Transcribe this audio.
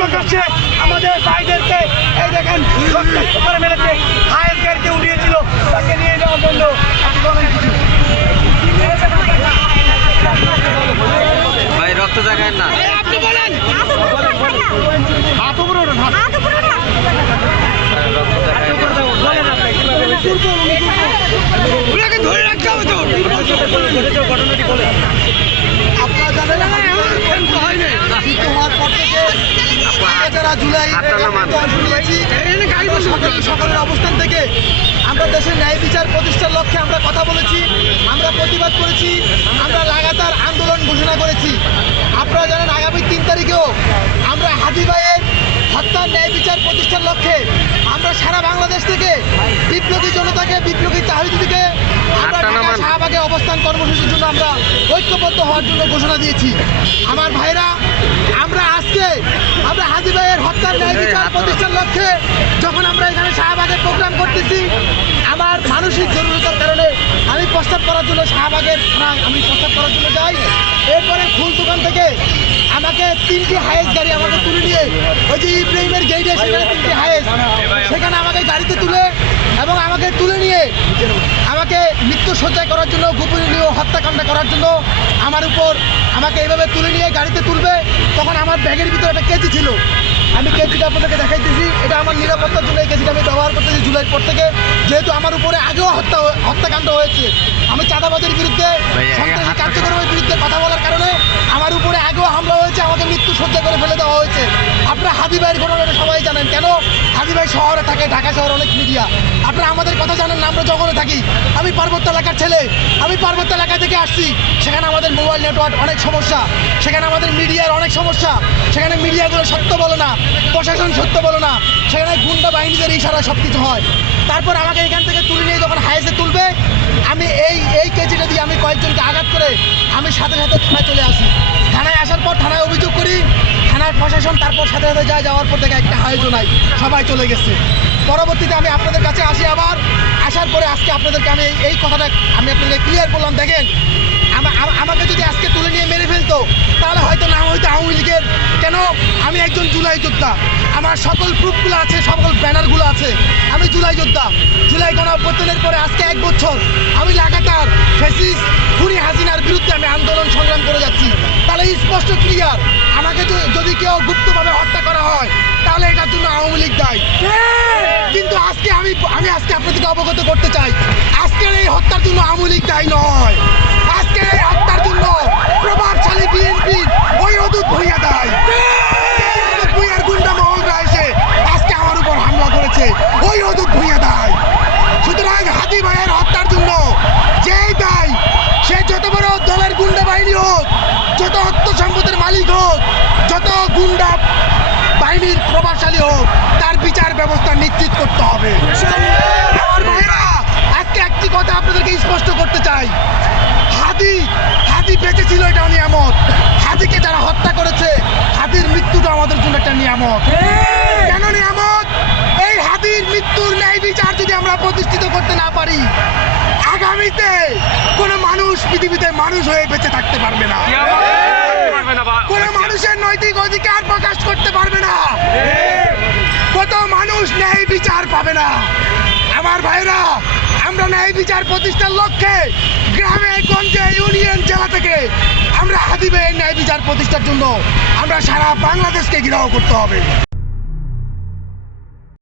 প্রকাশ্যে আমাদের ভাইদেরকে, এই দেখেন করে মেরেছে গাড়িতে উঠিয়েছিল, তাকে নিয়ে যাওয়ার জন্য। ভাই, রক্ত জায়গায় না আপনি বলেন হাত উপরে ওঠেন হাত রক্ত দেখায় না ওনাকে ধরে রাখতে হবে তো ঘটনাটি বলে আপনারা জানেন কিন্তু হয়নি কিন্তু হওয়ার পর থেকে আগে যারা জুলাই হাতটা নামান। শুনিয়েছি সকল সকলের অবস্থান থেকে আমরা দেশের ন্যায় বিচার প্রতিষ্ঠার লক্ষ্যে আমরা কথা বলেছি আমরা প্রতিবাদ করেছি আমরা লাগাতার আন্দোলন ঘোষণা করেছি। আপনারা জানেন আগামী তিন তারিখেও আমরা হাদি ভাইয়ের হত্যার ন্যায় বিচার প্রতিষ্ঠার লক্ষ্যে আমরা সারা বাংলাদেশ থেকে বিপ্লবী জনতাকে বিপ্লবী তাহিদিকে আমরা হাতটা ঢাকা নামান। শাহবাগে অবস্থান কর্মসূচির জন্য আমরা ঐক্যবদ্ধ হওয়ার জন্য ঘোষণা দিয়েছি। আমার ভাইরা ন্যায় বিচার প্রতিষ্ঠার লক্ষ্যে যখন আমরা এখানে শাহবাগে প্রোগ্রাম করতেছি আমার মানসিক জরুরতার কারণে আমি প্রস্তাব করার জন্য শাহবাগের থানায় আমি প্রস্তাব করার জন্য যাই। এরপরে ফুল দোকান থেকে আমাকে তিনটি হায়েস গাড়ি আমাকে তুলে নিয়ে ওই যে ইব্রাহিমের গেইটে সেখানে তিনটি হায়েস সেখানে আমাকে গাড়িতে তুলে এবং আমাকে তুলে নিয়ে আমাকে মৃত্যু সজ্জায় করার জন্য গোপনীয় হত্যাকাণ্ড করার জন্য আমার উপর আমাকে এইভাবে তুলে নিয়ে গাড়িতে তুলবে। তখন আমার ব্যাগের ভিতরে একটা কেজি ছিল। আমি কেজিটা আপনাদেরকে দেখাইতেছি। এটা আমার নিরাপত্তার জন্য এই কেজিটা আমি ব্যবহার করতেছি জুলাই পর থেকে। যেহেতু আমার উপরে আগেও হত্যা হত্যাকাণ্ড হয়েছে। আমি চাঁদাবাজের বিরুদ্ধে সন্ত্রাসী কার্যক্রমের বিরুদ্ধে কথা বলার কারণে আমার উপরে আগেও হামলা হয়েছে আমাকে মৃত্যু সজ্জা করে ফেলে দেওয়া হয়েছে। আপনারা হাদি ভাইয়ের ঘটনাটা সবাই জানেন। কেন? হাদি ভাই শহরে থাকে ঢাকা শহরে অনেক মিডিয়া আপনারা আমাদের কথা জানেন না আমরা জঙ্গলে থাকি। আমি পার্বত্য এলাকার ছেলে। আমি পার্বত্য এলাকা থেকে আসছি। সেখানে আমাদের মোবাইল নেটওয়ার্ক অনেক সমস্যা। সেখানে আমাদের মিডিয়ার অনেক সমস্যা। সেখানে মিডিয়াগুলো সত্য বলে না, প্রশাসন সত্য বলে না, সেখানে গুন্ডা বাহিনীদের ইশারা সব কিছু হয়। তারপর আমাকে এখান থেকে তুলে নিয়ে যখন হায়েসে তুলবে, আমি এই এই কেজিটা দিয়ে আমি কয়েকজনকে আঘাত করে আমি সাথে সাথে থানায় চলে আসি। থানায় আসার পর থানায় অভিযোগ করি, থানার প্রশাসন তারপর সাথে সাথে যায়, যাওয়ার পর থেকে একটা আয়োজন নাই, সবাই চলে গেছে। পরবর্তীতে আমি আপনাদের কাছে আসি আবার, আসার পরে আজকে আপনাদেরকে আমি এই- কথাটা, আমি আপনাদেরকে ক্লিয়ার করলাম। দেখেন আমাকে যদি আজকে তুলে নিয়ে মেরে ফেলতো, তাহলে হয়তো নাম হয়তো আওয়ামী লীগের। কেন? আমি একজন জুলাই যোদ্ধা। আমার সকল প্রুফগুলো আছে, সকল ব্যানারগুলো আছে। আমি জুলাই যোদ্ধা। জুলাই গণ অভ্যর্থনের পরে আজকে এক বছর আমি লাগাতার ফেসিস খুনি হাসিনার বিরুদ্ধে আমি আন্দোলন সংগ্রাম করে যাচ্ছি। তাহলে স্পষ্ট ক্লিয়ার। আমাকে যদি কেউ গুপ্তভাবে হত্যা করা হয়, তাহলে এটার জন্য আওয়ামী লীগ দায়ী। কিন্তু আজকে আমি আমি আজকে আপনাদেরকে অবগত করতে চাই। আজকের এই হত্যার জন্য আওয়ামী লীগ দায়ী নয়। করেছে ওই অদূত ভূঁইয়া দায়। সুতরাং হাতি ভাইয়ের হত্যার জন্য যেই দায় সে যত বড় দলের গুন্ডা বাহিনী হোক যত অর্থ সম্পদের মালিক হোক যত গুন্ডা বাহিনীর প্রভাবশালী হোক তার বিচার ব্যবস্থা নিশ্চিত করতে হবে। আমার ভাইরা আজকে একটি কথা আপনাদেরকে স্পষ্ট করতে চাই। হাদি হাদি বেঁচে ছিল এটা নিয়ামত। হাদিকে যারা হত্যা করেছে হাদির মৃত্যুটা আমাদের জন্য একটা নিয়ামত। কেন নিয়ামত এই হাদির মৃত্যুর ন্যায় বিচার যদি আমরা প্রতিষ্ঠিত করতে না পারি আগামীতে কোনো মানুষ পৃথিবীতে মানুষ হয়ে বেঁচে থাকতে পারবে না। কোনো মানুষের নৈতিক অধিকার প্রকাশ করতে পারবে না। কত মানুষ ন্যায় বিচার পাবে না। আমার ভাইরা আমরা ন্যায় বিচার প্রতিষ্ঠার লক্ষ্যে গ্রামে গঞ্জে ইউনিয়ন জেলা থেকে আমরা হাদিবে ন্যায় বিচার প্রতিষ্ঠার জন্য। আমরা সারা বাংলাদেশকে ঘিরাও করতে হবে।